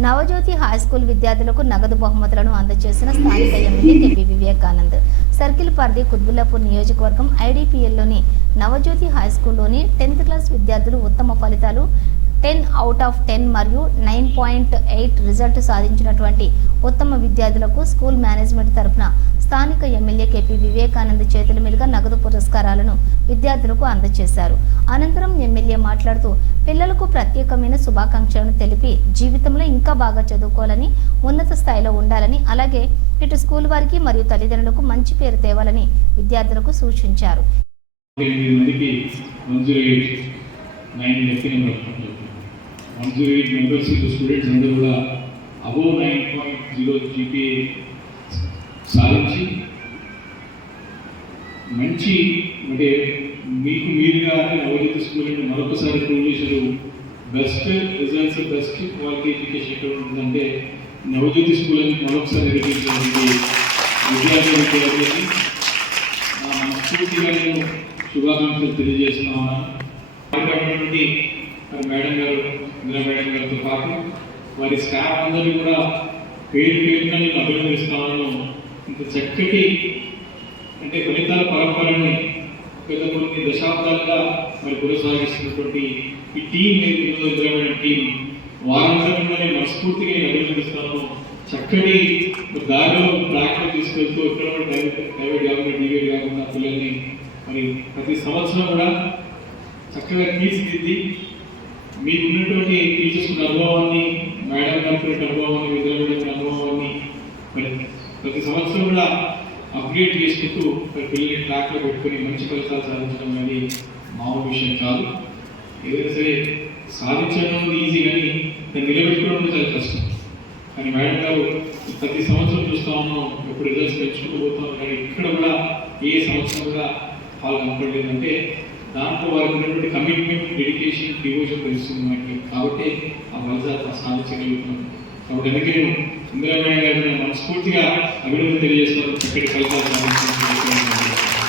Navajyothi high school విద్యార్థులకు నగదు బహుమతులను అందజేసిన స్థానిక ఎమ్మెల్యే కెపి వివేకానంద్. సర్కిల్ పరిధి కుత్బుల్లాపూర్ నియోజకవర్గం ఐడిపిఎల్లోని నవజ్యోతి హై స్కూల్లోని టెన్త్ క్లాస్ విద్యార్థులు ఉత్తమ ఫలితాలు టెన్ అవుట్ ఆఫ్ టెన్ మరియు నైన్ పాయింట్ ఎయిట్ రిజల్ట్ సాధించినటువంటి ఉత్తమ విద్యార్థులకు స్కూల్ మేనేజ్మెంట్ తరఫున స్థానిక ఎమ్మెల్యే కేపీ వివేకానంద్ చేతుల మీదుగా నగదు పురస్కారాలను విద్యార్థులకు అందజేశారు. అనంతరం ఎమ్మెల్యే మాట్లాడుతూ పిల్లలకు ప్రత్యేకమైన శుభాకాంక్షలను తెలిపి జీవితంలో ఇంకా బాగా చదువుకోవాలని ఉన్నత స్థాయిలో ఉండాలని అలాగే ఇటు స్కూల్ వారికి మరియు తల్లిదండ్రులకు మంచి పేరు తేవాలని విద్యార్థులకు సూచించారు. ఎనిమిది one zero eight members students అందరూ కూడా above nine point zero GPA సాధించి మంచి అంటే మీకు మీరుగా నవోదిత స్కూల్ అంటే మరొకసారి ప్రూవ్ చేశారు. Best results best quality education ఎక్కడ ఉంటుందంటే నవజ్యోతి స్కూల్ అని మరొకసారి రిపీట్ విద్యార్థి విద్యార్థులకి. మనస్ఫూర్తిగా నేను శుభాకాంక్షలు తెలియజేస్తున్నాను. మేడం గారు మేడం గారితో పాటు వారి స్టాఫ్ అందరినీ కూడా పేరు పేరున నేను అభినందిస్తున్నాను ఇంత చక్కటి అంటే ఫలితాల పరంపరని గత కొన్ని దశాబ్దాలుగా మరి కొనసాగిస్తున్నటువంటి ఈ టీం ఏదైతే ఇందిరామైన టీం వారందరినీ నేను మనస్ఫూర్తిగా నేను అభినందిస్తాను చక్కటి దారిలో ట్రాక్లో తీసుకెళ్తూ ఎక్కడ కూడా ప్రైవేట్ ప్రైవేట్ కాకుండా డివేట్ కాకుండా పిల్లల్ని మరి ప్రతి సంవత్సరం కూడా చక్కగా తీర్చిదిద్ది మీకు ఉన్నటువంటి టీచర్స్ అనుభవాన్ని మేడం గారి అనుభవాన్ని విద్యార్థుల అనుభవాన్ని మరి ప్రతి సంవత్సరం కూడా అప్డేట్ చేసుకుంటూ పిల్లల్ని ట్రాక్లో పెట్టుకొని మంచి ఫలితాలు సాధించడం అనేది మామూలు విషయం కాదు. ఏదైనా సరే సాధించడం ఈజీ కానీ దాన్ని నిలబెట్టుకోవడం చాలా కష్టం. కానీ మేడం గారు ప్రతి సంవత్సరం చూస్తా ఉన్నాం ఎప్పుడు రిజల్ట్స్ తెచ్చుకోబోతాం కానీ ఇక్కడ కూడా ఏ సంవత్సరం కూడా వాళ్ళు అనుకోలేదంటే దాంట్లో వారికి ఉన్నటువంటి కమిట్మెంట్ డెడికేషన్ డివోషన్ తెలుస్తుంది మనకి కాబట్టి ఆ ఫలితాలు సాధించగలుగుతున్నాం కాబట్టి అందుకే నేను ఇందిరామయ్య గారిని మనస్ఫూర్తిగా అభివృద్ధి తెలియజేస్తాను చక్కటి ఫలితాలు సాధించడం